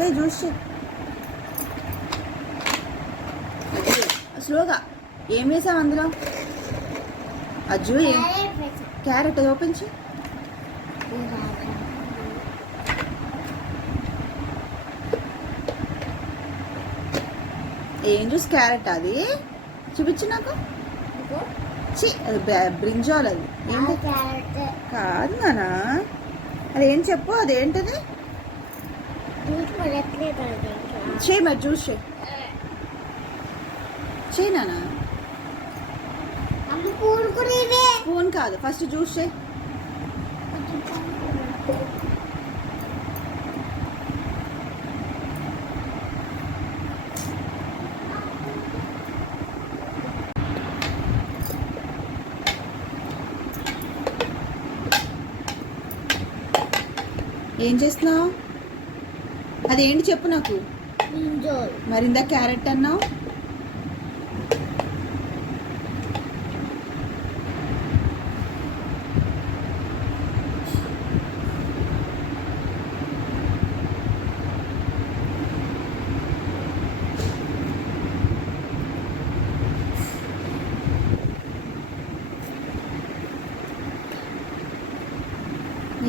చేయి చేయి స్లోగా ఏం వేసావు అందులో? అజ్జు ఏం? క్యారెట్ అది ఓపెన్ చేయి. ఏం జ్యూస్? క్యారెట్ అది. చూపించు నాకు. అది బ్రింజాల్ అది. కాదు నానా. అది ఏం చెప్పు అదేంటది? చేయి మరి జ్యూస్ చేయి. చేయి నానా. స్పూన్ కాదు ఫస్ట్ జ్యూస్ చేయి. ఏం చేస్తున్నావు? అదేంటి చెప్పు నాకు? మరి ఇందా క్యారెట్ అన్నావు?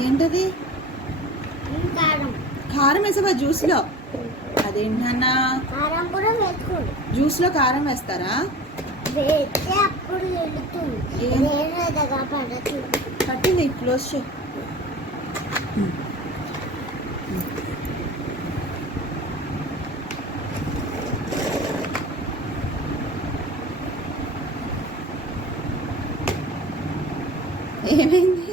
ఏంటది? కారం వేసావా? జ్యూస్లో? అదేంటన్నా కారం కూడా వేసుకోండి. జ్యూస్లో కారం వేస్తారా? పట్టింది క్లోజ్ చేయి ఏమైంది?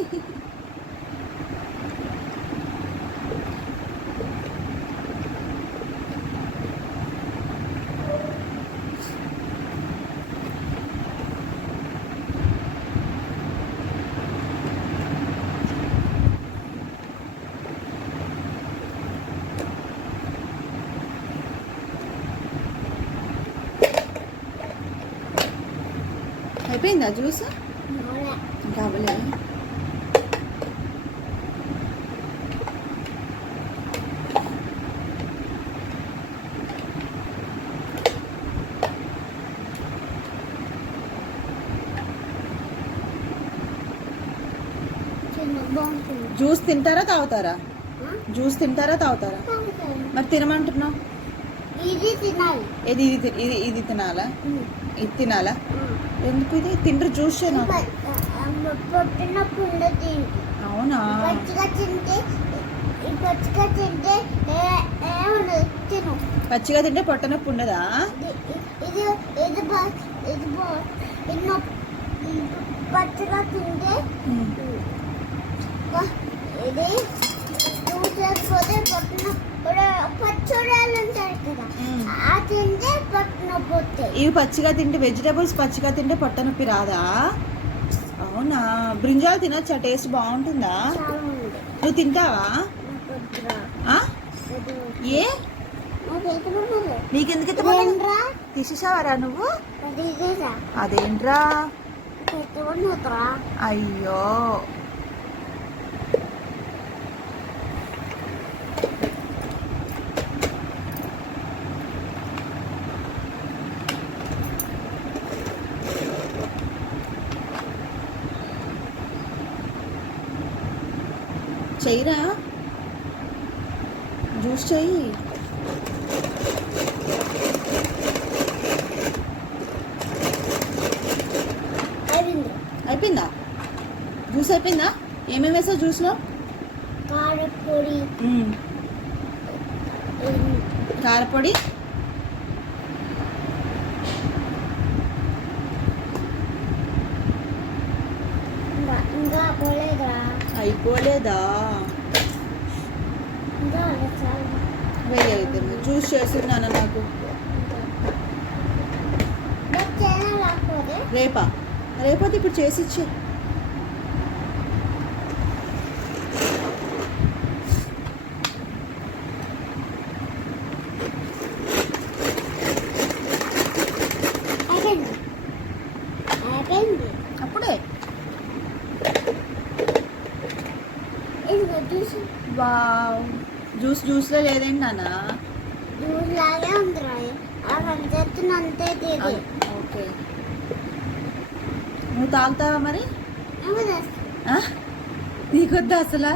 అయిపోయిందా జ్యూస్ బాగుంటుంది జ్యూస్ తింటారా తాగుతారా? జ్యూస్ తింటారా తాగుతారా. మరి తినమంటున్నావు ఇది తినాలి ఇది ఇది తినాలా. ఇది తినాలా. ఎందుకు ఇది? పుండ తింటే అవునా? పచ్చిగా తింటే పొట్ట నొప్పి ఉండదా పచ్చిగా తింటే ఇది పట్టిన పచ్చడాలు ఇవి పచ్చిగా తింటే వెజిటేబుల్స్ పచ్చిగా తింటే పొట్ట నొప్పి రాదా? అవునా? బ్రింజాలు తినొచ్చా? టేస్ట్ బాగుంటుందా? నువ్వు తింటావా. ఏ? నీకెందుకు? తీసేసావరా నువ్వు? అదేంట్రా. అయ్యో. చెయ్యరా. జ్యూస్ చెయ్యి. అయిపోయింది. జ్యూస్ అయిపోయిందా? ఏమేమి వేసావు జ్యూస్లో? కారపొడి. కారపొడి ఇంకా ఇంకా పోలేదురా అయిపోలేదా? వెరీ అవుతుంది జ్యూస్ చేస్తున్నాను నాకు. రేపా? రేపటి ఇప్పుడు చేసి ఇచ్చే అయిపోయింది అయిపోయింది అప్పుడే చూసి వావ్. జ్యూస్ జ్యూస్లో లేదేంటి నాన్న? జ్యూస్ లాగే ఉంది రాయి అవి అంతే ఓకే. నువ్వు తాగుతావా మరి? నీకొద్దా అసలు?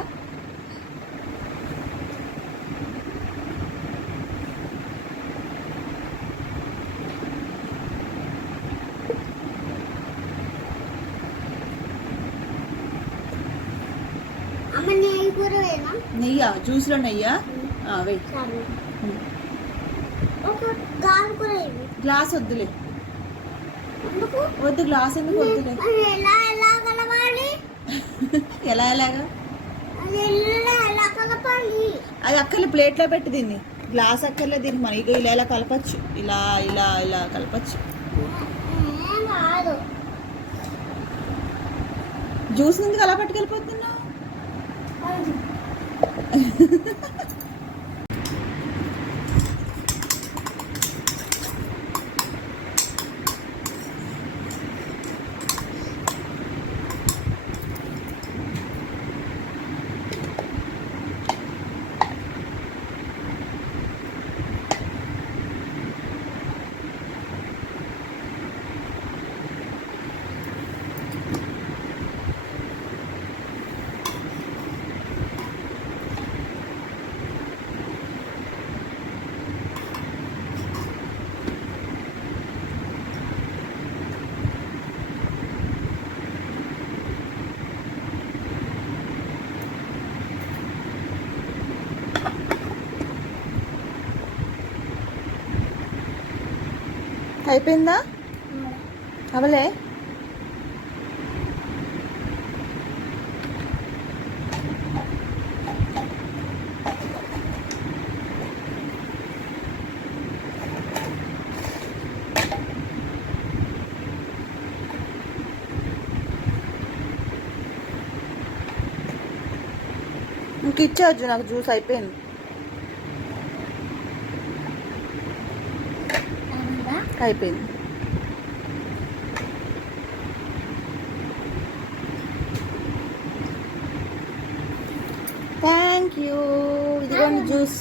నెయ్యి జ్యూస్లో నెయ్యా? ఇవి గ్లాస్ వద్దులే. వద్దు గ్లాస్ ఎందుకు వద్దులే? ఎలా ఎలాగా? అది అక్కర్లే ప్లేట్లో పెట్టి దీన్ని. గ్లాస్ అక్కర్లే దీనికి మన ఇగో ఇలా ఇలా కలపచ్చు. ఇలా ఇలా ఇలా కలపచ్చు. జ్యూస్ ఎందుకు అలా పట్టుకెళ్ళిపోతున్నావు? ハハハハ! అయిపోయిందా? అవలే. ఇంక ఇచ్చారు నాకు జ్యూస్ అయిపోయింది. అయిపోయింది థ్యాంక్ యూ ఇదిగోండి జ్యూస్